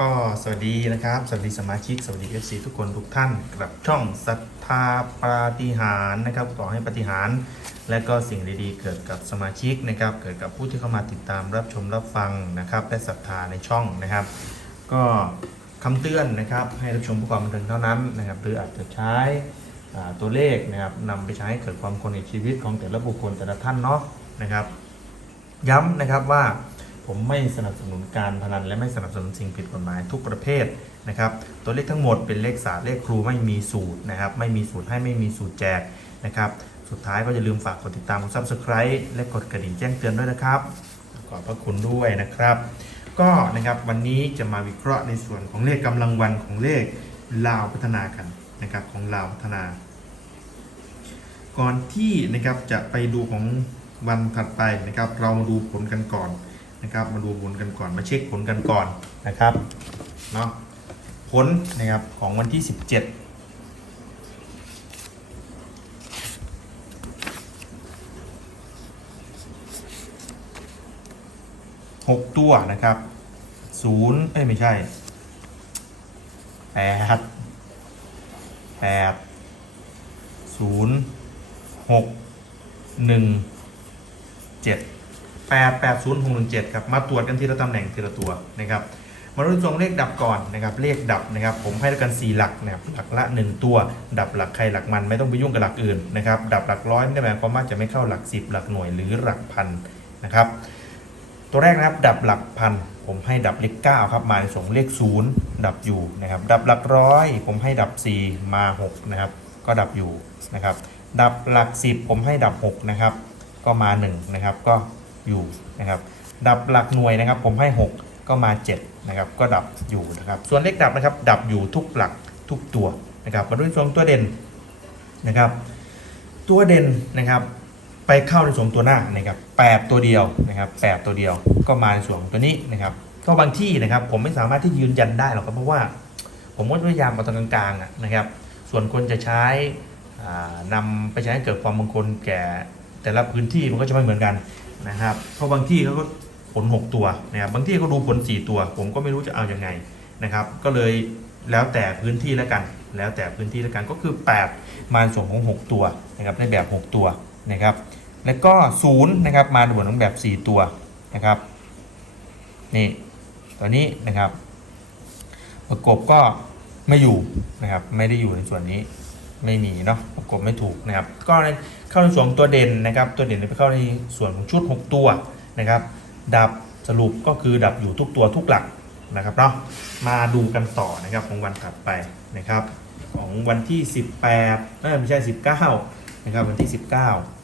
ก็สวัสดีนะครับ สวัสดีสมาชิก สวัสดี FC ทุกคนทุกท่านกับช่องศรัทธาปาฏิหารนะครับขอให้ปาฏิหาร และก็สิ่งดีๆ เกิดกับสมาชิกนะครับ เกิดกับผู้ที่เข้ามาติดตามรับชมรับฟังนะครับและศรัทธาในช่องนะครับ ก็คำเตือนนะครับ ให้รับชมเพื่อความบันเทิงเท่านั้นนะครับ หรืออาจจะใช้ตัวเลขนะครับนำไปใช้ให้เกิดความคนในชีวิตของแต่ละบุคคลแต่ละท่านเนาะนะครับ ย้ำนะครับว่า ผมไม่สนับสนุนการพนันและไม่สนับสนุนสิ่งผิดกฎหมายทุกประเภทนะครับ ตัวเลขทั้งหมดเป็นเลขศาสตร์เลขครูไม่มีสูตรนะครับ ไม่มีสูตรให้ไม่มีสูตรแจกนะครับ สุดท้ายก็อย่าลืมฝากกดติดตามกด subscribe และกดกระดิ่งแจ้งเตือนด้วยนะครับ ขอบพระคุณด้วยนะครับ ก็นะครับวันนี้จะมาวิเคราะห์ในส่วนของเลขกำลังวันของเลขลาวพัฒนากันนะครับของลาวพัฒนา ก่อนที่นะครับจะไปดูของวันถัดไปนะครับ เรามาดูผลกันก่อน นะครับ มาดูผลกันก่อนมาเช็คผลกันก่อนนะครับเนาะผลนะครับของวันที่ 17หกตัวนะครับศูนย์เอ้ยไม่ใช่แปดแปดศูนย์หกหนึ่งเจ็ด แปดแปดศูนย์หกหนึ่งเจ็ดครับมาตรวจกันทีละตำแหน่งทีละตัวนะครับมาดูตรงเลขดับก่อนนะครับเลขดับนะครับผมให้กัน 4 หลักนะครับหลักละ 1 ตัว ดับหลักใครหลักมันไม่ต้องไปยุ่งกับหลักอื่นนะครับดับหลักร้อยไม่ได้หมายความว่าจะไม่เข้าหลัก 10 หลักหน่วยหรือหลักพันนะครับตัวแรกนะครับดับหลักพันผมให้ดับเลข9ครับมาในสองเลข 0 ดับอยู่นะครับดับหลักร้อยผมให้ดับ 4 มา6นะครับก็ดับอยู่นะครับดับหลัก 10 ผมให้ดับ6นะครับก็มา1นะครับก็ อยู่นะครับ ดับหลักหน่วยนะครับ ผมให้ 6 ก็มา 7 นะครับ ก็ดับอยู่นะครับ ส่วนเลขดับนะครับ ดับอยู่ทุกหลักทุกตัวนะครับ มาดูในส่วนตัวเด่นนะครับ ตัวเด่นนะครับไปเข้าในส่วนตัวหน้านะครับแปดตัวเดียวนะครับแปดตัวเดียวก็มาในส่วนตัวนี้นะครับก็บางที่นะครับผมไม่สามารถที่ยืนยันได้หรอกครับเพราะว่า ผมก็พยายามมาตรงกลางๆนะครับ ส่วนคนจะใช้อ่านำไปใช้ให้เกิดความมงคลแก่แต่ละพื้นที่มันก็จะไม่เหมือนกัน นะครับเพราะบางที่เขาก็ผล 6 ตัวนะครับบางที่ก็ดูผล 4 ตัว ผมก็ไม่รู้จะเอาอยัางไงนะครับ ก็เลยแล้วแต่พื้นที่แล้วกัน แล้วแต่พื้นที่แล้วกันก็คือ 8 มาในส่วนของ 6 ตัวนะครับในแบบ 6 ตัวนะครับ แล้วก็0นะครับมาในบทของแบบ 4 ตัวนะครับนี่ตัวนี้นะครับ ประกบก็ไม่อยู่นะครับ ไม่ได้อยู่ในส่วนนี้ ไม่มีเนาะประกบไม่ถูกนะครับ ก็เข้าในส่วนของตัวเด่นนะครับ ตัวเด่นไปเข้าในส่วนของชุด 6 ตัวนะครับ ดับสรุปก็คือดับอยู่ทุกตัวทุกหลักนะครับเนาะมาดูกันต่อนะครับของวันถัดไปนะครับ ของวันที่ 18ไม่ใช่ 19นะครับวันที่ 19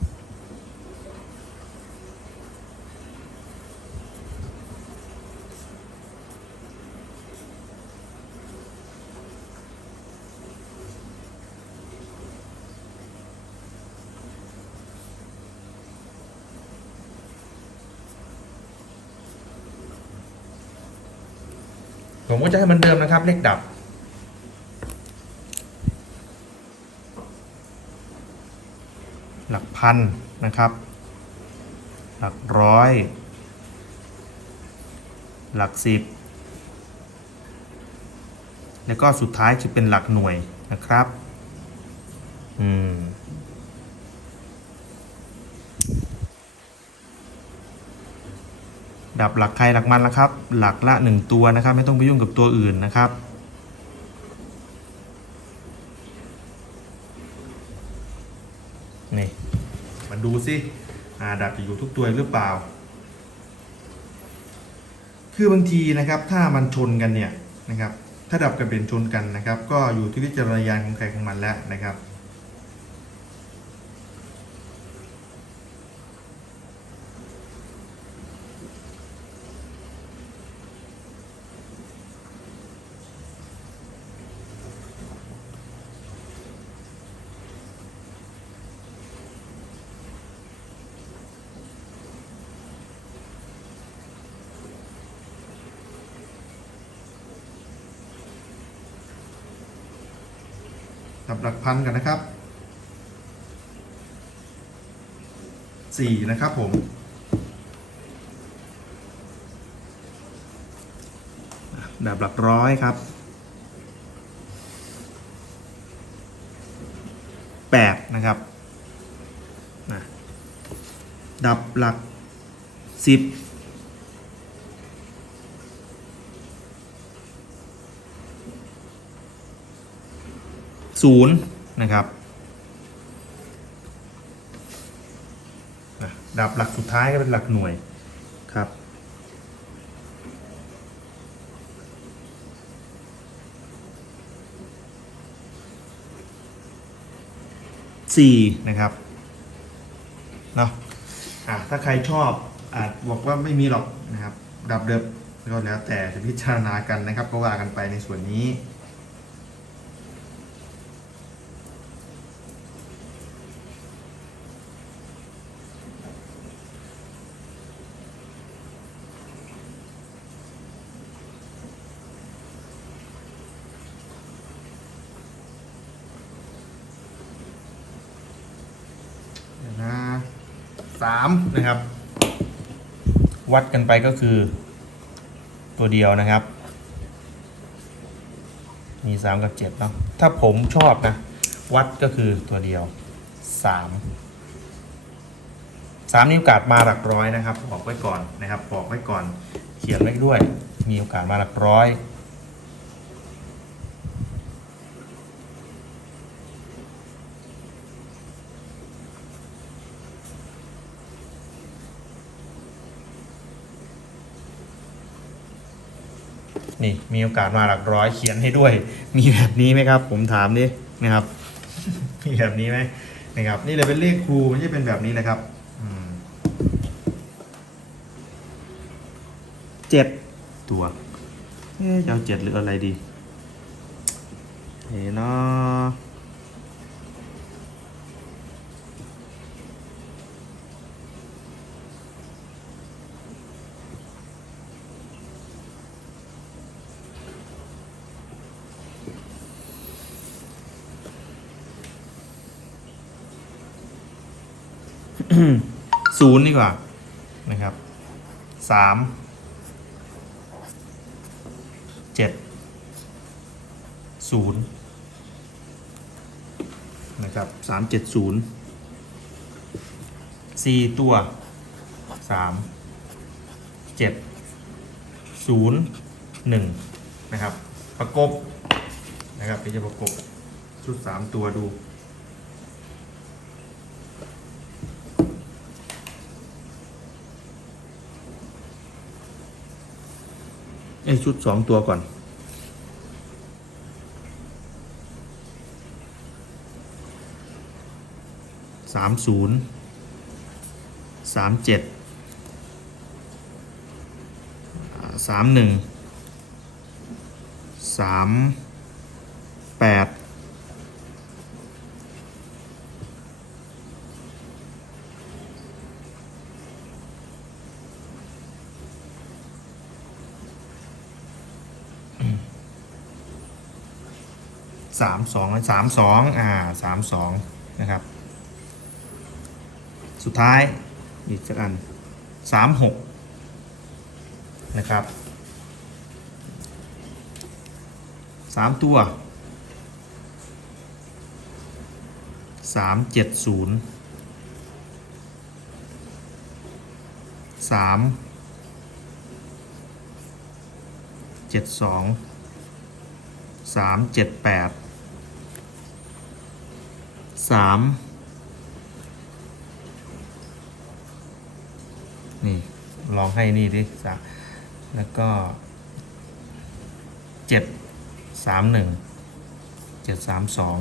ผมก็จะให้มันเดิมนะครับ เลขดับ หลักพันนะครับ หลักร้อย หลักสิบ แล้วก็สุดท้ายจะเป็นหลักหน่วยนะครับ อืม ดับหลักใครหลักมันนะครับ หลักละ 1 ตัวนะครับ ไม่ต้องไปยุ่งกับตัวอื่นนะครับ นี่มาดูสิอาดับจะอยู่ทุกตัวหรือเปล่า คือบางทีนะครับถ้ามันชนกันเนี่ยนะครับ ถ้าดับกับเป็นชนกันนะครับ ก็อยู่ที่วิจารณญาณของใครของมันแล้วนะครับ ดับหลักพันกันนะครับสี่นะครับผมดับหลักร้อยครับแปดนะครับนะดับหลักสิบ ศูนย์นะครับดับหลักสุดท้ายก็เป็นหลักหน่วยครับสี่นะครับเนาะอะถ้าใครชอบอาจบอกว่าไม่มีหรอกนะครับ ดับเดิมก็แล้วแต่จะพิจารณากันนะครับก็ว่ากันไปในส่วนนี้ สามนะครับ วัดกันไปก็คือตัวเดียวนะครับ มีสามกับเจ็ดเนาะถ้าผมชอบนะ วัดก็คือตัวเดียวสามสามนี่โอกาสมาหลักร้อยนะครับ บอกไว้ก่อนนะครับ บอกไว้ก่อน เขียนไว้ด้วย มีโอกาสมาหลักร้อย นี่มีโอกาสมาหลักร้อยเขียนให้ด้วย มีแบบนี้ไหมครับ ผมถามดินะครับ มีแบบนี้ไหมนะครับ นี่เลยเป็นเลขครูไม่ใช่เป็นแบบนี้เลยครับอืมเจ็ดตัวเอ๊ะจะเอาเจ็ดหรืออะไรดีเฮ้เนาะ ศูนย์ดีกว่านะครับสามเจ็ดศูนย์นะครับสามเจ็ดศูนย์สี่ตัวสามเจ็ดศูนย์หนึ่งนะครับ ประกบนะครับพี่จะประกบชุดสามตัวดู ไอ้ชุดสองตัวก่อน สามศูนย์สามเจ็ดสามหนึ่งสามแปด สามสองสามสองอ่าสามสองนะครับ สุดท้ายอีกสักอันสามหกนะครับสามตัวสามเจ็ดศูนย์สามเจ็ดสองสามเจ็ดแปด สามนี่ลองให้นี่ดิสามแล้วก็เจ็ดสามหนึ่งเจ็ดสามสอง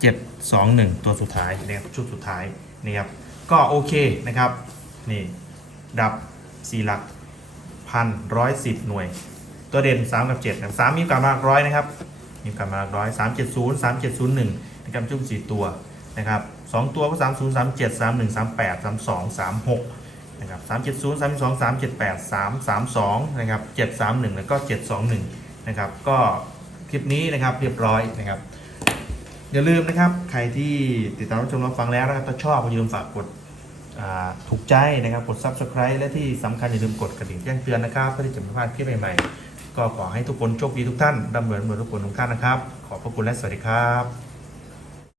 เจ็ดสองหนึ่งตัวสุดท้ายนะครับชุดสุดท้ายนี่ครับก็โอเคนะครับนี่ดับสี่หลักพันร้อยสิบหน่วย ตัวเด่นสามกับเจ็ดนะสามมีโอกาสมาหลักร้อยนะครับ มีกาสมาหลักร้อยสามเจ็ดศูนย์สามเจ็ดศูนย์หนึ่งนะครับชุดสี่ตัวนะครับสองตัวก็สามศูนย์สามเจ็ดสามหนึ่งสามแปดสามสองสามหกนะครับสามเจ็ดศูนย์สามสองสามเจ็ดแปดสามสามสองนะครับเจ็ดสามหนึ่งแล้วก็เจ็ดสองหนึ่งนะครับก็คลิปนี้นะครับเรียบร้อยนะครับอย่าลืมนะครับใครที่ติดตามรับชมรับฟังแล้วนะครับถ้าชอบก็อย่าลืมฝากกดถูกใจนะครับกด Subscribe และที่สำคัญอย่าลืมกดกระดิ่งแจ้งเตือนนะครับเพื่อที่จะไม่พลาดคลิปใหม่ๆ ก็ขอให้ทุกคนโชคดีทุกท่านร่ำรวยร่ำรวยทุกคนทุกท่านนะครับ ขอบพระคุณและสวัสดีครับ